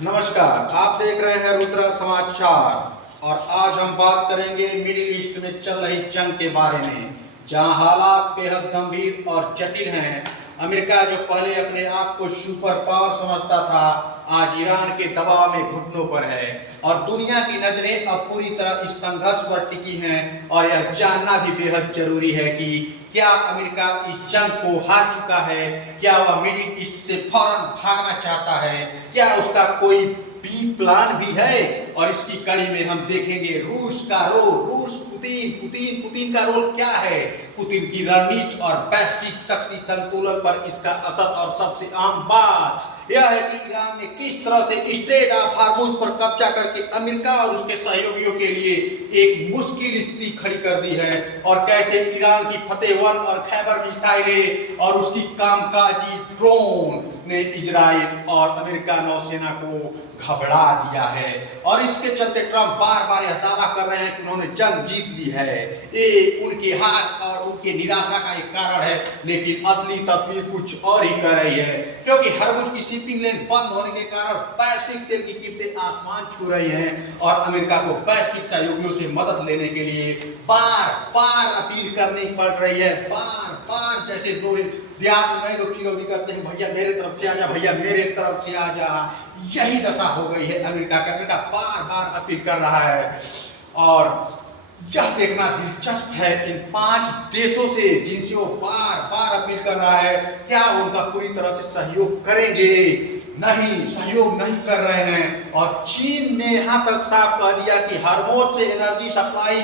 नमस्कार, आप देख रहे हैं रुद्रा समाचार और आज हम बात करेंगे मिडिल ईस्ट में चल रही जंग के बारे में, जहां हालात बेहद गंभीर और जटिल हैं। अमेरिका जो पहले अपने आप को सुपर पावर समझता था, आज ईरान के दबाव में घुटनों पर है और दुनिया की नजरें अब पूरी तरह इस संघर्ष पर टिकी हैं। और यह जानना भी बेहद जरूरी है कि क्या अमेरिका इस जंग को हार चुका है, क्या वह मिडिल ईस्ट से फौरन भागना चाहता है, क्या उसका कोई बी प्लान भी है। और इसकी कड़ी में हम देखेंगे रूस का रोल, पुतिन का रोल क्या है, पुतिन की रणनीति और वैश्विक शक्ति संतुलन पर इसका असर। और सबसे अहम बात यह है कि ईरान ने किस तरह से स्ट्रेट ऑफ हार्मुज पर कब्जा करके अमेरिका और उसके सहयोगियों के लिए एक मुश्किल स्थिति खड़ी कर दी है, और कैसे ईरान की फतेह 1 और खैबर मिसाइलें और उसकी कामकाजी ड्रोन ने इजराइल और अमेरिका नौसेना को घबरा दिया है। और इसके चलते ट्रंप बार बार यह दावा कर रहे हैं कि उन्होंने जंग जीत ली है। ये उनकी हार और उनकी निराशा का एक कारण है, लेकिन असली तस्वीर कुछ और ही कह रही है, क्योंकि हरमुज की शिपिंग लेन बंद होने के कारण वैश्विक तेल की कीमतें आसमान छू रही हैं और अमेरिका को वैश्विक सहयोगियों से मदद लेने के लिए बार बार अपील करनी पड़ रही है। बार बार जैसे दो देहात में लोग चिरौरी करते हैं, भैया मेरे तरफ से आ जा, भैया मेरे तरफ से आ जा। यही दशा हो गई है अमेरिका का। अमेरिका बार बार अपील कर रहा है और यह देखना दिलचस्प है इन 5 देशों से जिनसे वो बार बार अपील कर रहा है, क्या उनका पूरी तरह से सहयोग करेंगे। नहीं, सहयोग नहीं कर रहे हैं। और चीन ने यहां तक साफ कह दिया कि हरमुज से एनर्जी सप्लाई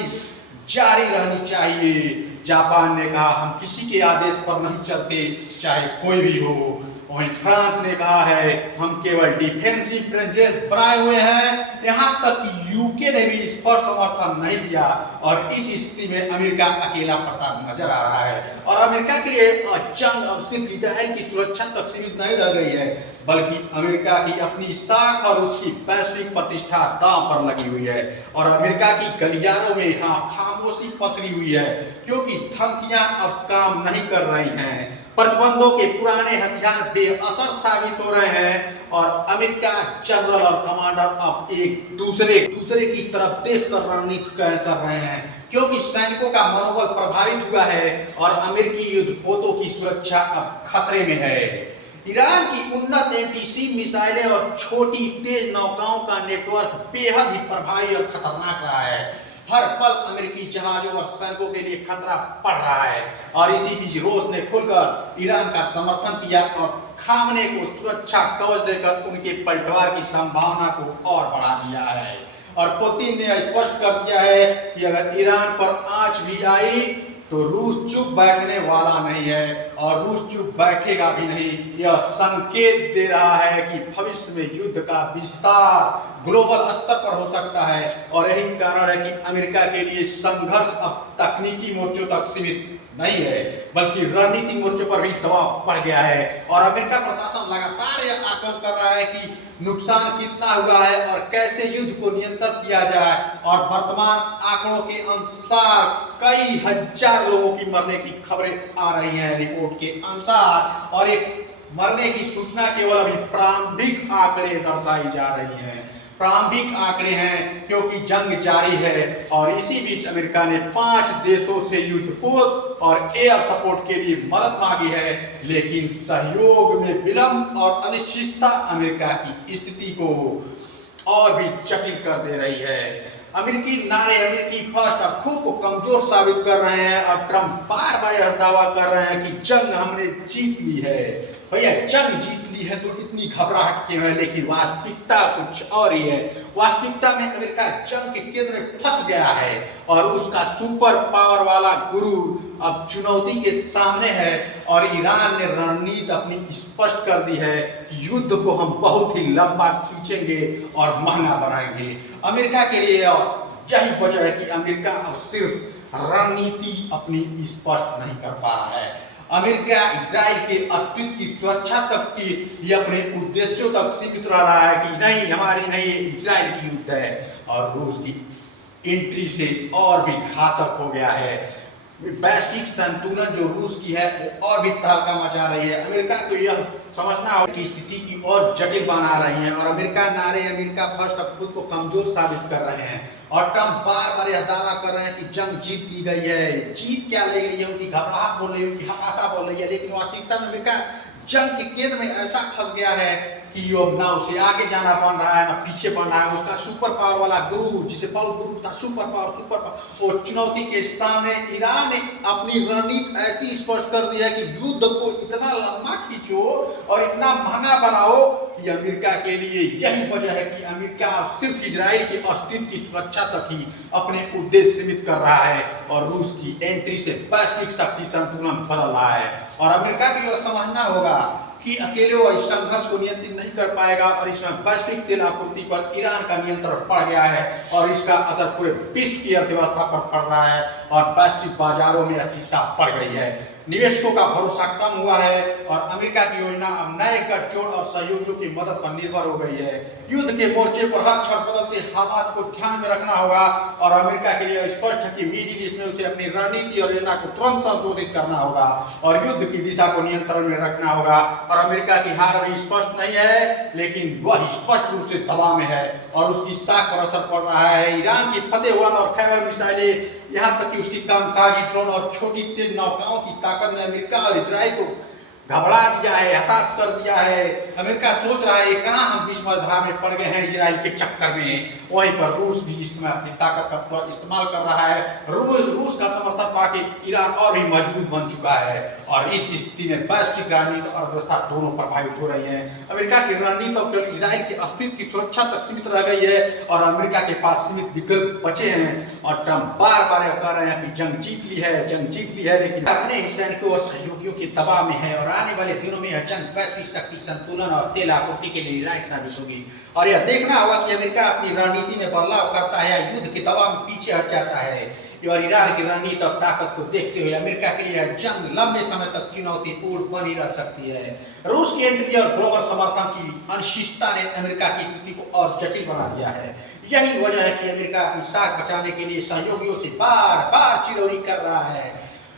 जारी रहनी चाहिए। जापान ने कहा हम किसी के आदेश पर नहीं चलते, चाहे कोई भी हो। वहीं फ्रांस ने कहा है हम केवल डिफेंसिव प्रेजेंस बनाए हुए हैं। यहां तक कि यूके ने भी इस पर समर्थन नहीं दिया। और इस स्थिति में अमेरिका अकेला पड़ता नजर आ रहा है। और अमेरिका के लिए जंग अब सिर्फ इजराइल की सुरक्षा तक सीमित नहीं रह गई है, बल्कि अमेरिका की अपनी साख और उसकी वैश्विक प्रतिष्ठा दांव पर लगी हुई है। और अमेरिका की गलियारों में यहाँ खामोशी पसरी हुई है, क्योंकि धमकियां अब काम नहीं कर रही हैं। प्रतिबंधों के पुराने हथियार बेअसर साबित हो रहे हैं और अमेरिका जनरल और कमांडर अब एक दूसरे की तरफ देखकर रणनीति कर रहे हैं, क्योंकि सैनिकों का मनोबल प्रभावित हुआ है और अमेरिकी युद्धपोतों की सुरक्षा अब खतरे में है। ईरान की उन्नत एंटी-शिप मिसाइलें और छोटी तेज नौकाओं का नेटवर्क बेहद ही प्रभावी और खतरनाक रहा है। हर पल अमेरिकी जहाजों और सैनिकों के लिए खतरा बढ़ रहा है। और इसी बीच रूस ने खुलकर ईरान का समर्थन किया और खामने को सुरक्षा कवच देकर उनके पलटवार की संभावना को और बढ़ा दिया है। और पुतिन ने स्पष्ट कर दिया है कि अगर ईरान पर आंच भी आई तो रूस चुप बैठने वाला नहीं है और रूस चुप बैठेगा भी नहीं। यह संकेत दे रहा है कि भविष्य में युद्ध का विस्तार ग्लोबल स्तर पर हो सकता है। और यही कारण है कि अमेरिका के लिए संघर्ष अब तकनीकी मोर्चों तक सीमित नहीं है, बल्कि रणनीतिक मोर्चे पर भी दबाव बढ़ गया है। और अमेरिका प्रशासन लगातार यह आकलन कर रहा है कि नुकसान कितना हुआ है और कैसे युद्ध को नियंत्रित किया जाए। और वर्तमान आंकड़ों के अनुसार कई हजार लोगों की मरने की खबरें आ रही हैं रिपोर्ट के अनुसार, और एक मरने की सूचना केवल अभी प्रारंभिक आंकड़े दर्शाई जा रही हैं। प्रारंभिक आंकड़े हैं क्योंकि जंग जारी है। और इसी बीच अमेरिका ने 5 देशों से युद्धपोत और एयर सपोर्ट के लिए मदद मांगी है, लेकिन सहयोग में विलंब और अनिश्चितता अमेरिका की स्थिति को और भी जटिल कर दे रही है। अमेरिकी नारे अमेरिकी फर्स्ट अब खुद को कमजोर साबित कर रहे हैं और ट्रंप बार बार यह दावा कर रहे हैं कि जंग हमने जीत ली है। भैया जंग जीत ली है तो इतनी घबराहट क्यों है, लेकिन वास्तविकता कुछ और ही है। वास्तविकता में अमेरिका जंग के केंद्र में फंस गया है और उसका सुपर पावर वाला गुरु अब चुनौती के सामने है। और ईरान ने रणनीति अपनी स्पष्ट कर दी है कि युद्ध को हम बहुत ही लंबा खींचेंगे और महंगा बनाएंगे। अमेरिका के लिए यही वजह है कि अमेरिका अब सिर्फ रणनीति अपनी स्पष्ट नहीं कर पा रहा है। अमेरिका इजराइल के अस्तित्व की सुरक्षा तक की ये अपने उद्देश्यों तक सीमित रह रहा है कि नहीं हमारी नहीं, ये इजराइल की युद्ध है। और रूस की एंट्री से और भी घातक हो गया है। वैश्विक संतुलन जो रूस की है वो और भी तहलका मचा रही है। अमेरिका को यह समझना होगा कि स्थिति की और जटिल बना रही है और अमेरिका नारे अमेरिका फर्स्ट अब खुद को कमजोर साबित कर रहे हैं। और ट्रम्प बार बार यह दावा कर रहे हैं कि जंग जीत ली गई है। जीत क्या ले गई है, उनकी घबराहट बोल रही है, उनकी हताशा बोल रही है, लेकिन वास्तविकता में अमेरिका जंग के केंद्र में ऐसा फंस गया है कि अब ना उसे आगे जाना पड़ रहा है ना पीछे बढ़ना है। उसका सुपर पावर वाला गुरु, जिसे बहुत गुरु था, सुपर पावर वो चुनौती के सामने ईरान ने अपनी रणनीति ऐसी स्पष्ट कर दी है कि युद्ध को इतना लंबा खींचो और इतना महंगा बनाओ कि अमेरिका के लिए यही वजह है कि अमेरिका सिर्फ इजराइल के अस्तित्व की सुरक्षा तक ही अपने उद्देश्य सीमित कर रहा है और रूस की एंट्री से वैश्विक शक्ति संतुलन बदल रहा है। और अमेरिका को यह समझना होगा कि अकेले वो इस संघर्ष को नियंत्रित नहीं कर पाएगा और इसमें वैश्विक तेल आपूर्ति पर ईरान का नियंत्रण पड़ गया है और इसका असर पूरे विश्व की अर्थव्यवस्था पर पड़ रहा है और वैश्विक बाजारों में अस्थिरता पड़ गई है। निवेशकों का भरोसा कम हुआ है और अमेरिका की योजना अब नए गठजोड़ और सहयोगियों की मदद पर निर्भर हो गई है। युद्ध के मोर्चे पर हर क्षण बदलते हालात को ध्यान में रखना होगा और अमेरिका के लिए स्पष्ट है कि मिडिल ईस्ट में उसे अपनी रणनीति और योजना को तुरंत संशोधित करना होगा और युद्ध की दिशा को नियंत्रण में रखना होगा। और अमेरिका की हार अभी स्पष्ट नहीं है, लेकिन वह स्पष्ट रूप से दबाव में है और उसकी साख पर असर पड़ रहा है। ईरान की फतेह 1 और खैबर मिसाइलें, यहाँ तक कि उसकी कामकाजी ड्रोन और छोटी तेज नौकाओं की ताकत ने अमेरिका और इजराइल को घबरा दिया है, हताश कर दिया है। अमेरिका सोच रहा है कहाँ हम बीच मझधार में पड़ गए हैं इजराइल के चक्कर में। वहीं पर रूस भी इस समय अपनी ताकत का इस्तेमाल कर रहा है। रूस का समर्थन पाके ईरान और भी मजबूत बन चुका है और इस स्थिति में वैश्विक रणनीति और अर्थव्यवस्था दोनों प्रभावित हो रही है। अमेरिका की रणनीति अब केवल इजराइल के अस्तित्व की सुरक्षा तक सीमित रह गई है और अमेरिका के पास सीमित विकल्प बचे हैं। और ट्रम्प बार बार कह रहे हैं कि जंग जीत ली है, जंग जीत ली है, लेकिन अपने ही सैनिकों और सहयोगियों के दबाव में है और आने वाले दिनों में यह जंग वैश्विक शक्ति संतुलन और तेल आपूर्ति के लिए लायक साबित होगी। और यह देखना होगा कि अमेरिका अपनी रणनीति में बदलाव करता है या युद्ध के दबाव में पीछे हट जाता है। और ईरान की रणनीति और ताकत को देखते हुए अमेरिका के लिए जंग लंबे समय तक चुनौतीपूर्ण बनी रह सकती है। रूस की एंट्री और ग्लोबल समर्थन की अनिश्चितता ने अमेरिका की स्थिति को और जटिल बना दिया है। यही वजह है कि अमेरिका अपनी साख बचाने के लिए सहयोगियों से बार बार चिरौरी कर रहा है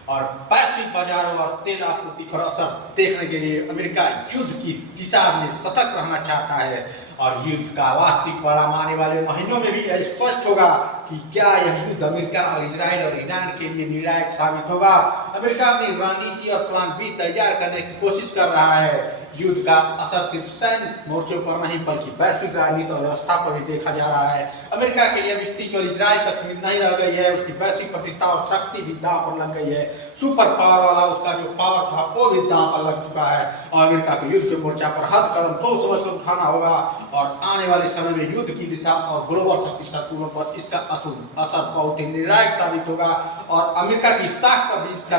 और वैश्विक बाजारों और तेल आपूर्ति पर असर देखने के लिए अमेरिका युद्ध की दिशा में सतर्क रहना चाहता है। और युद्ध का वास्तविक परिणाम आने वाले महीनों में भी यह स्पष्ट होगा कि क्या यह युद्ध अमेरिका और इजराइल और ईरान के लिए निर्णायक साबित होगा। अमेरिका अपनी रणनीति और प्लान बी तैयार करने की कोशिश कर रहा है। युद्ध का असर सिर्फ सैन्य मोर्चों पर नहीं बल्कि वैश्विक राजनीति और व्यवस्था पर भी देखा जा रहा है। अमेरिका के लिए स्थिति और इजराइल तक सीमित नहीं रह गई है, उसकी वैश्विक प्रतिष्ठा और शक्ति भी दांव पर लग गई है। सुपर पावर वाला उसका जो पावर था वो भी दांव पर लग चुका है और अमेरिका को युद्ध के मोर्चा पर हर कदम सोच समझ कर उठाना होगा और आने वाले समय में युद्ध की दिशा और ग्लोबल शक्ति संतुलन पर इसका असर बहुत ही निर्णायक साबित होगा और अमेरिका की साख पर भी इसका